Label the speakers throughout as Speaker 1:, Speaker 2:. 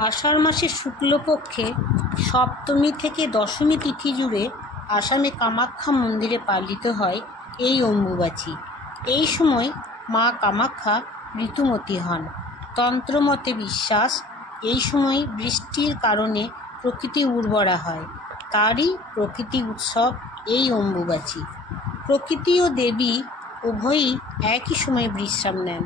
Speaker 1: আষাঢ় মাসের শুক্লপক্ষে সপ্তমী থেকে দশমী তিথি জুড়ে আসামে কামাখ্যা মন্দিরে পালিত হয় এই অম্বুবাচী। এই সময় মা কামাখ্যা ঋতুমতী হন। তন্ত্রমতে বিশ্বাস, এই সময় বৃষ্টির কারণে প্রকৃতি উর্বরা হয়। তারই প্রকৃতি উৎসব এই অম্বুবাচী। প্রকৃতি ও দেবী উভয়ই একই সময়ে বিশ্রাম নেন।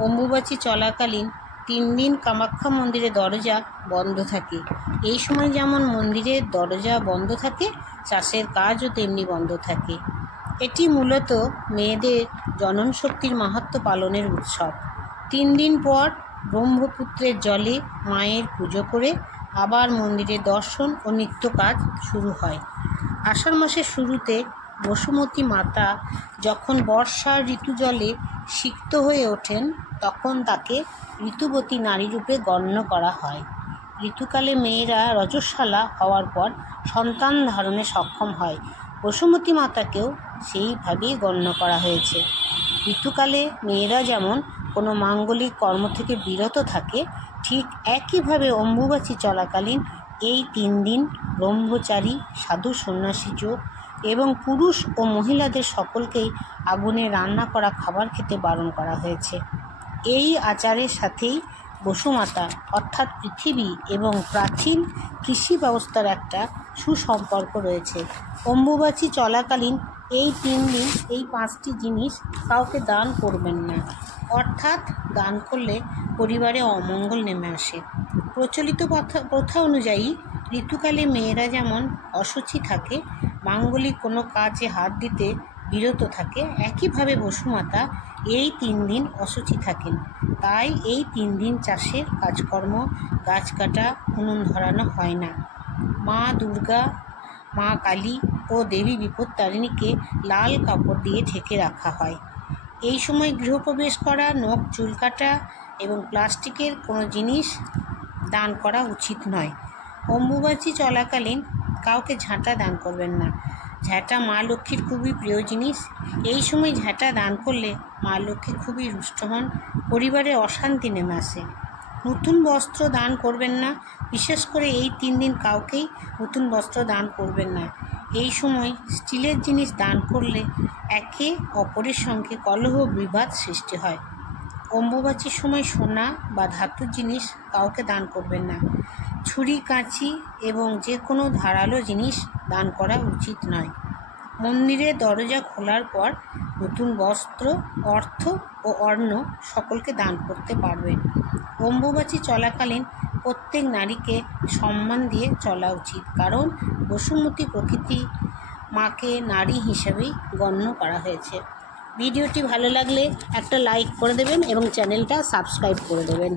Speaker 1: অম্বুবাচী চলাকালীন তিন দিন কামাখ্যা মন্দিরের দরজা বন্ধ থাকে। এই সময় যেমন মন্দিরের দরজা বন্ধ থাকে, চাষের কাজও তেমনি বন্ধ থাকে। এটি মূলত মেয়েদের জনন শক্তির মাহাত্ম্য পালনের উৎসব। তিন দিন পর ব্রহ্মপুত্রের জলে মায়ের পুজো করে আবার মন্দিরের দর্শন ও নিত্য কাজ শুরু হয়। আষাঢ় মাসের শুরুতে বসুমতী মাতা যখন বর্ষার ঋতু জলে সিক্ত হয়ে ওঠেন, তখন তাকে ঋতুবতী নারী রূপে গণ্য করা হয়। ঋতুকালে মেয়েরা রজস্বালা হওয়ার পর সন্তান ধারণে সক্ষম হয়। বসুমতী মাতাকেও সেইভাবেই গণ্য করা হয়েছে। ঋতুকালে মেয়েরা যেমন কোনো মাঙ্গলিক কর্ম থেকে বিরত থাকে, ঠিক একইভাবে অম্বুবাচী চলাকালীন এই তিন দিন ব্রহ্মচারী, সাধু, সন্ন্যাসী যোগ এবং পুরুষ ও মহিলাদের সকলকেই আগুনে রান্না করা খাবার খেতে বারণ করা হয়েছে। এই আচারের সাথেই বসুমাতা, অর্থাৎ পৃথিবী এবং প্রাচীন কৃষি ব্যবস্থার একটা সুসম্পর্ক রয়েছে। অম্বুবাচী চলাকালীন এই তিন দিন এই পাঁচটি জিনিস কাউকে দান করবেন না, অর্থাৎ দান করলে পরিবারে অমঙ্গল নেমে আসে। প্রচলিত প্রথা অনুযায়ী ঋতুকালে মেয়েরা যেমন অসুচি থাকে, মাঙ্গলিক কোনো কাজে হাত দিতে বিরত থাকে। একইভাবে বসুমাতা এই তিন দিন অসুচি থাকেন। তাই এই তিন দিন চাষের কাজকর্ম, গাছ কাটা, উনুন ধরানো হয় না। মা দুর্গা, মা কালী ও দেবী বিপত্তারিণীকে লাল কাপড় দিয়ে ঢেকে রাখা হয়। এই সময় গৃহপ্রবেশ করা, নখ, চুল কাটা এবং প্লাস্টিকের কোনো জিনিস দান করা উচিত নয়। অম্বুবাচী চলাকালীন কাউকে ঝাঁটা দান করবেন না। ঝাঁটা মা লক্ষ্মীর খুবই প্রিয় জিনিস। এই সময় ঝাঁটা দান করলে মা লক্ষ্মী খুবই রুষ্ট হন, পরিবারে অশান্তি নেমে আসে। নতুন বস্ত্র দান করবেন না, বিশেষ করে এই তিন দিন কাউকেই নতুন বস্ত্র দান করবেন না। এই সময় স্টিলের জিনিস দান করলে একে অপরের সঙ্গে কলহ বিবাদ সৃষ্টি হয়। অম্বুবাচীর সময় সোনা বা ধাতুর জিনিস কাউকে দান করবেন না। ছুরি, কাঁচি এবং যে কোনো ধারালো জিনিস দান করা উচিত নয়। মন্দিরের দরজা খোলার পর নতুন বস্ত্র, অর্থ ও অর্ণ সকলকে দান করতে পারবেন। অম্বুবাচী চলাকালীন প্রত্যেক নারীকে সম্মান দিয়ে চলা উচিত, কারণ বসুমতী প্রকৃতি মাকে নারী হিসেবেই গণ্য করা হয়েছে। ভিডিওটি ভালো লাগলে একটা লাইক করে দেবেন এবং চ্যানেলটা সাবস্ক্রাইব করে দেবেন।